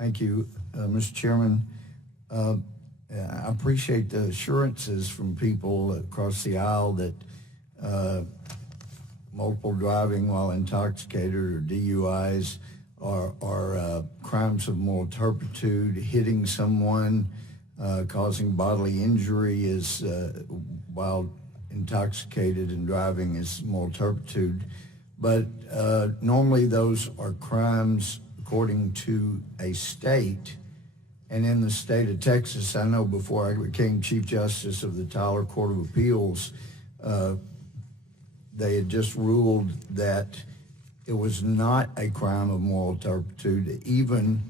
Thank you, Mr. Chairman. I appreciate the assurances from people across the aisle that multiple driving while intoxicated or DUIs are crimes of moral turpitude. Hitting someone, causing bodily injury is while intoxicated and driving is moral turpitude. But normally those are crimes according to a state. And in the state of Texas, I know before I became Chief Justice of the Tyler Court of Appeals, they had just ruled that it was not a crime of moral turpitude to even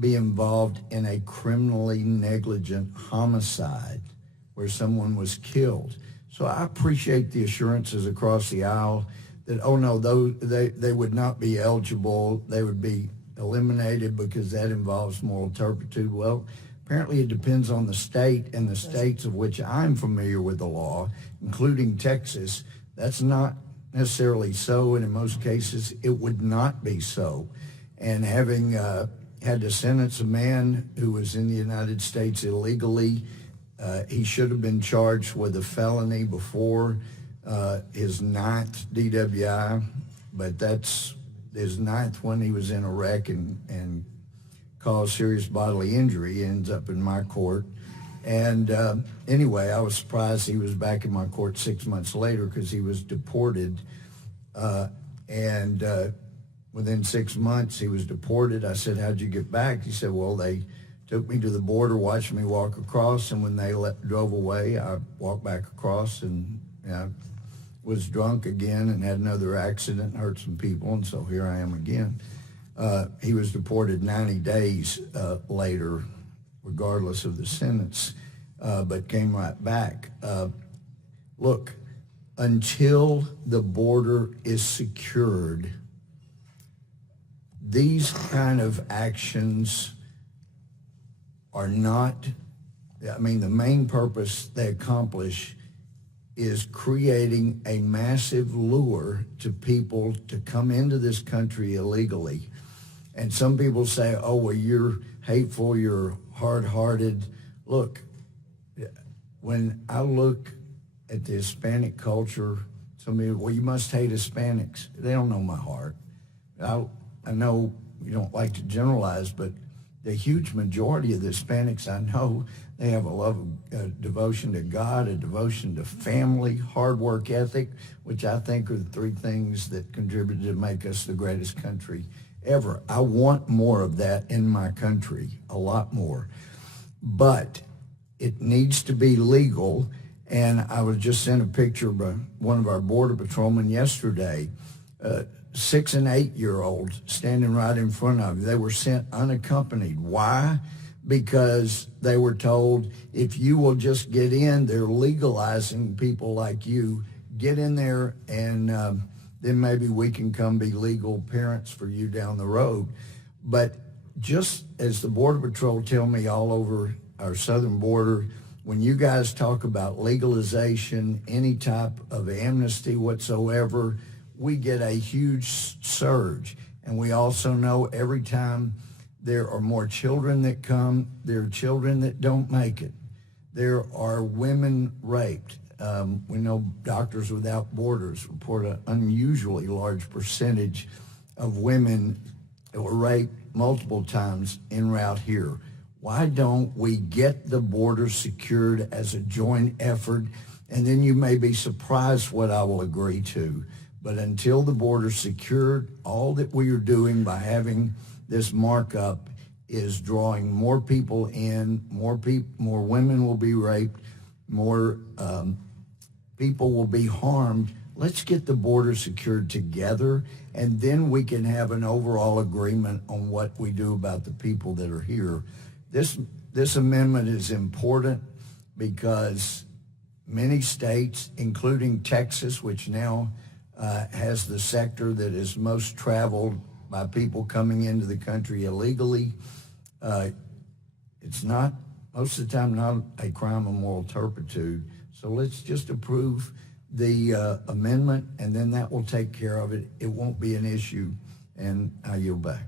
be involved in a criminally negligent homicide where someone was killed. So I appreciate the assurances across the aisle that, oh no, they would not be eligible, they would be eliminated because that involves moral turpitude. Well, apparently it depends on the state, and the states of which I'm familiar with the law, including Texas, that's not necessarily so, and in most cases it would not be so. And having had to sentence a man who was in the United States illegally, he should have been charged with a felony before his 9th DWI, but that's his 9th one. He was in a wreck and caused serious bodily injury. He ends up in my court. And anyway, I was surprised he was back in my court 6 months later because he was deported. And within 6 months, he was deported. I said, how'd you get back? He said, well, they took me to the border, watched me walk across, and when they drove away, I walked back across, and was drunk again and had another accident and hurt some people, and so here I am again. He was deported 90 days later, regardless of the sentence, but came right back. Look, until the border is secured, these kind of actions are not, I mean, the main purpose they accomplish is creating a massive lure to people to come into this country illegally. And some people say, oh, well, you're hateful, you're hard-hearted. Look, when I look at the Hispanic culture, some people, well, you must hate Hispanics. They don't know my heart. I know you don't like to generalize, but the huge majority of the Hispanics I know, they have a love of devotion to God, a devotion to family, hard work ethic, which I think are the three things that contributed to make us the greatest country ever. I want more of that in my country, a lot more. But it needs to be legal. And I was just sent a picture by one of our Border Patrolmen yesterday, 6 and 8 year olds standing right in front of you. They were sent unaccompanied. Why? Because they were told, if you will just get in, they're legalizing people like you. Get in there, and then maybe we can come be legal parents for you down the road. But just as the Border Patrol tell me all over our southern border, when you guys talk about legalization, any type of amnesty whatsoever, we get a huge surge. And we also know every time there are more children that come, there are children that don't make it. There are women raped. We know Doctors Without Borders report an unusually large percentage of women that were raped multiple times en route here. Why don't we get the border secured as a joint effort? And then you may be surprised what I will agree to. But until the border's secured, all that we are doing by having this markup is drawing more people in, more women will be raped, more people will be harmed. Let's get the border secured together, and then we can have an overall agreement on what we do about the people that are here. This amendment is important because many states, including Texas, which now has the sector that is most traveled by people coming into the country illegally, it's not, most of the time, not a crime of moral turpitude. So let's just approve the amendment, and then that will take care of it. It won't be an issue, and I yield back.